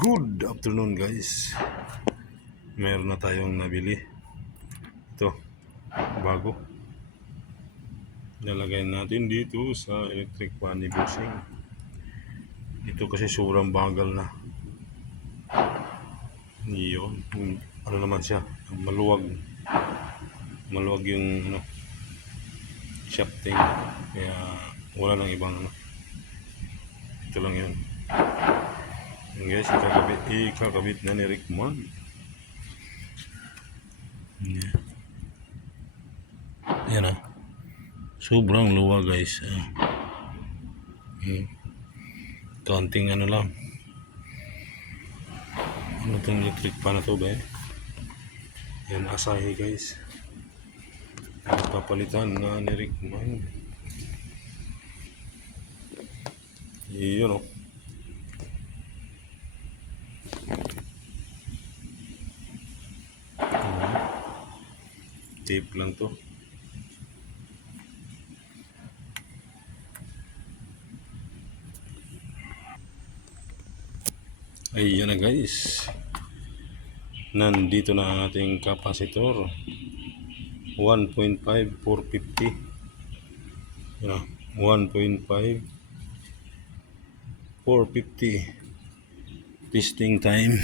Good afternoon guys. Meron na tayong nabili. Ito, bago. Nalagay natin dito sa electric fan ni Busing. Ito kasi sobrang bagal na. Yun. Ano naman siya? Maluwag. Maluwag yung ano, shafting. Kaya wala nang ibang ano. Ito lang yun. Guys, ikakabit, ikakabit na ni Rickman. Yeah. Yan ah. Sobrang luwa guys. Ah. Hmm. Kaunting ano lang. Ano itong electric pan na to ba eh? Yan Asahi guys. Papalitan na ni Rickman. Yun oh. Tape lang to. Ayan na guys. Nandito na ang ating kapasitor. 1.5 450. Yan. 1.5 450. Testing time.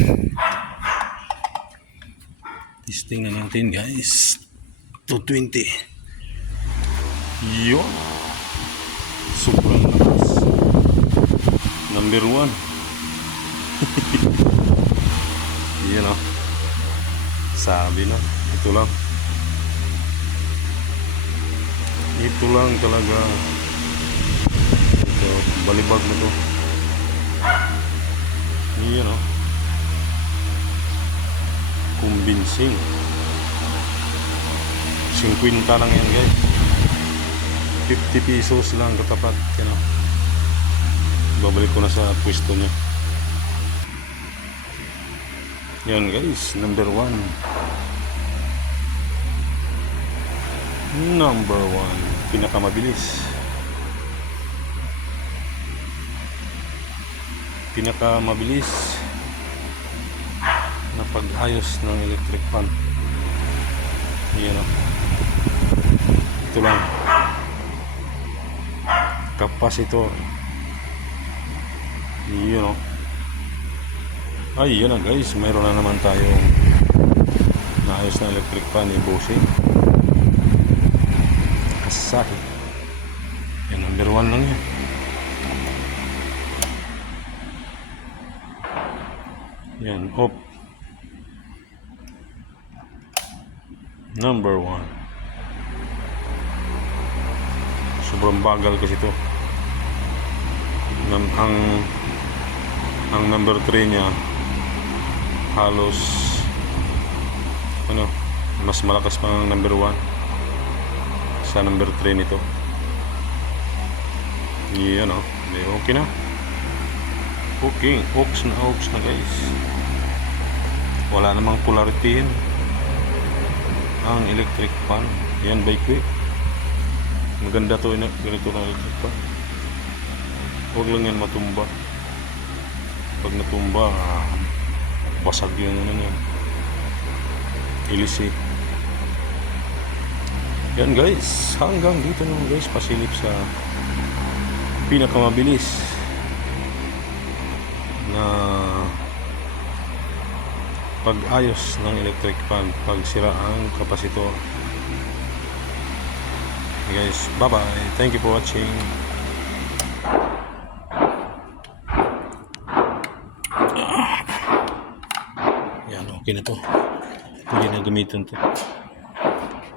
Testing na natin guys. 220. Yun. Sobrang lakas. Number 1. Yan o. Sabi na. Ito lang. Ito lang talaga. Ito. Balibag na to. Yan o. Convincing. 50 lang yan guys. 50 pesos lang katapat yan o. babalik ko na sa pwesto niya. Yan guys number 1 number 1 pinakamabilis. Pinakamabilis na pag-ayos ng electric fan. Yan o ito lang. Kapasitor yun o ay yun na guys. Mayroon na naman tayong naayos na electric fan ni Bossing Asahi. Yan number 1 lang yan. Yan off number 1 sobrang bagal kasi ito Nam- ang ang number 3 niya halos ano mas malakas pa ang number 1 sa number 3 nito. Yan o Di, okay na. Okay ox na ox na guys. Wala namang polarity yun ang electric fan yan by quick maganda to ganito na electric fan huwag lang yan matumba. Pag natumba basag yung ano niya. Ilisi yan guys. Hanggang dito naman guys. Pasilip sa pinakamabilis na pag-ayos ng electric fan pag sira ang kapasitor guys. Bye bye thank you for watching. Okay na to. Pwede na gamitin to.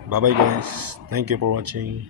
Bye bye guys. Thank you for watching